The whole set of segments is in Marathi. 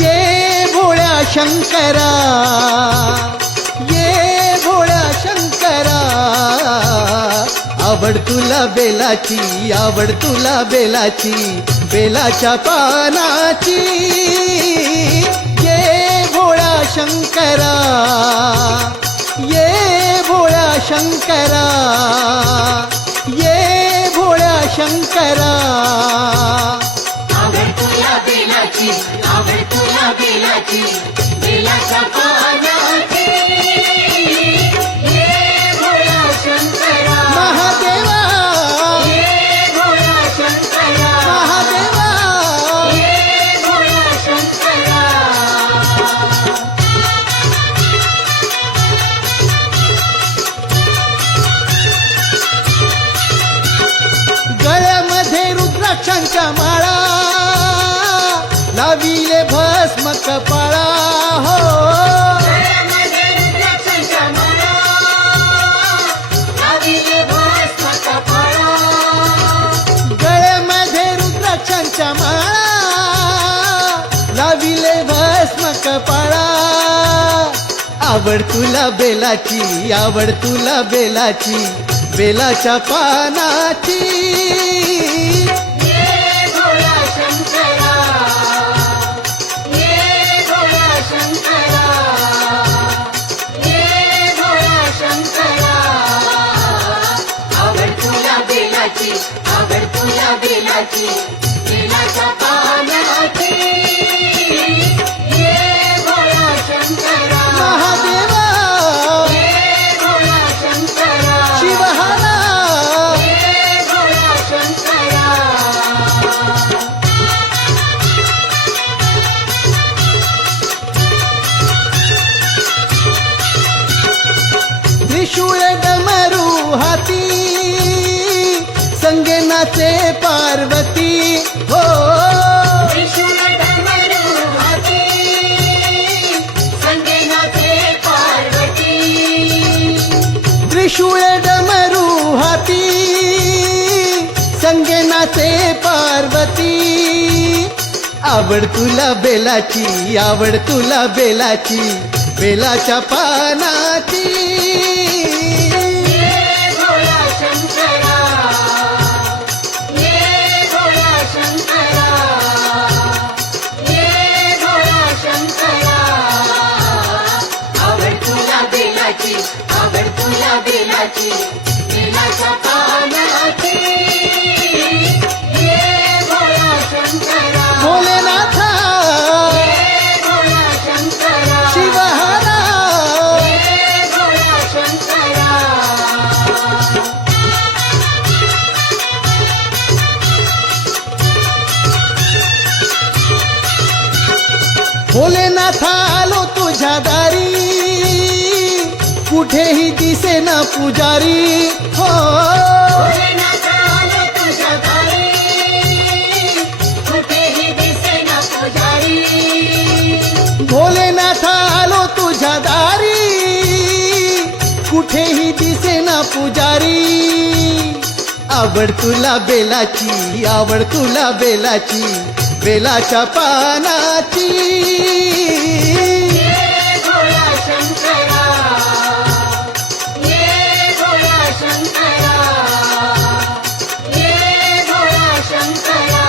ये भोळ्या शंकरा, ये भोळ्या शंकरा, आवड तुला बेलाची, आवड तुला बेलाची, बेलाच्या पानाची. ये भोळ्या शंकरा, ये भोळ्या शंकरा, ये भोळ्या शंकरा. आवड तुला बेलाची, आवड तुला बेलाची, बेलाच्या पानाची. ये भोळा शंकरा, महादेवा, ये भोळा शंकरा, महादेवा. ये भोळा शंकरा. गळ्यामध्ये रुद्राक्षांच्या माळा, लाविले भस्म कपाळा. हो गळ्यामध्ये रुद्राक्षांच्या माळा, लाविले भस्म कपाळा. गळ्यामध्ये रुद्राक्षांच्या माळा, लाविले भस्म कपाळा. आवड तुला बेलाची, आवड तुला बेलाची, बेलाच्या पानाची. ये भोळा शंकरा, ये भोळा शंकरा, ये भोळा शंकरा. आवड तुला बेलाची, आवड तुला बेलाची, बेलाच्या पानाची. ये भोळा शंकरा, महादेवा, ये भोळा शंकरा, शिवहारा. ये भोळा शंकरा. त्रिशूळ डमरू हाती, संगे नाचे पार्वती. हो त्रिशूळ डमरू हाती, संगे नाचे पार्वती. त्रिशूळ डमरू हाती, संगे नाचे पार्वती. आवड तुला बेलाची, आवड तुला बेलाची, बेलाच्या पानाची. ये भोळा शंकरा, ये भोळा शंकरा, ये भोळा शंकरा. आवड तुला बेलाची, आवड तुला बेलाची, बेलाच्या पानाची. ये भोळा शंकरा, भोलेनाथा, ये भोळा शंकरा, शिवहारा. ये भोळा शंकरा. भोलेनाथ आलो तुझ्या दारी, कुठेही दिसे ना पुजारी. हो भोलेनाथ आलो तुझ्या दारी, कुठेही दिसेना पुजारी. भोलेनाथ आलो तुझ्या दारी, कुठेही दिसे ना पुजारी. आवड तुला बेलाची, आवड तुला बेलाची, बेलाच्या पानाची. ये भोळा शंकरा, ये भोळा शंकरा, ये भोळा शंकरा.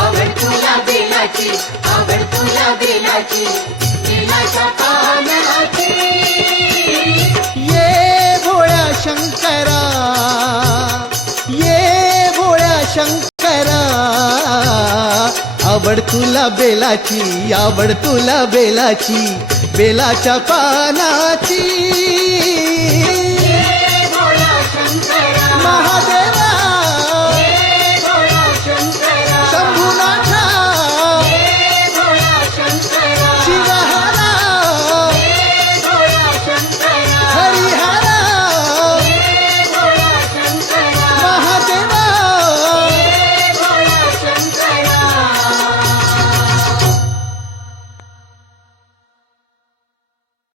आवड तुला बेलाची, आवड तुला बेलाची, बेलाच्या पानाची. ये भोळ्या शंकरा, ये भोळ्या शंकरा. आवड तुला बेलाची, आवड तुला बेलाची, बेलाच्या पानाची.